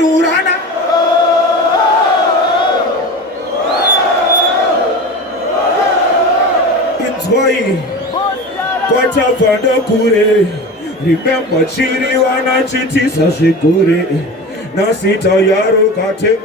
nurana Intwai Kwata vanda kure Remember chiri wana chiti sashikure Nasita yaro katenga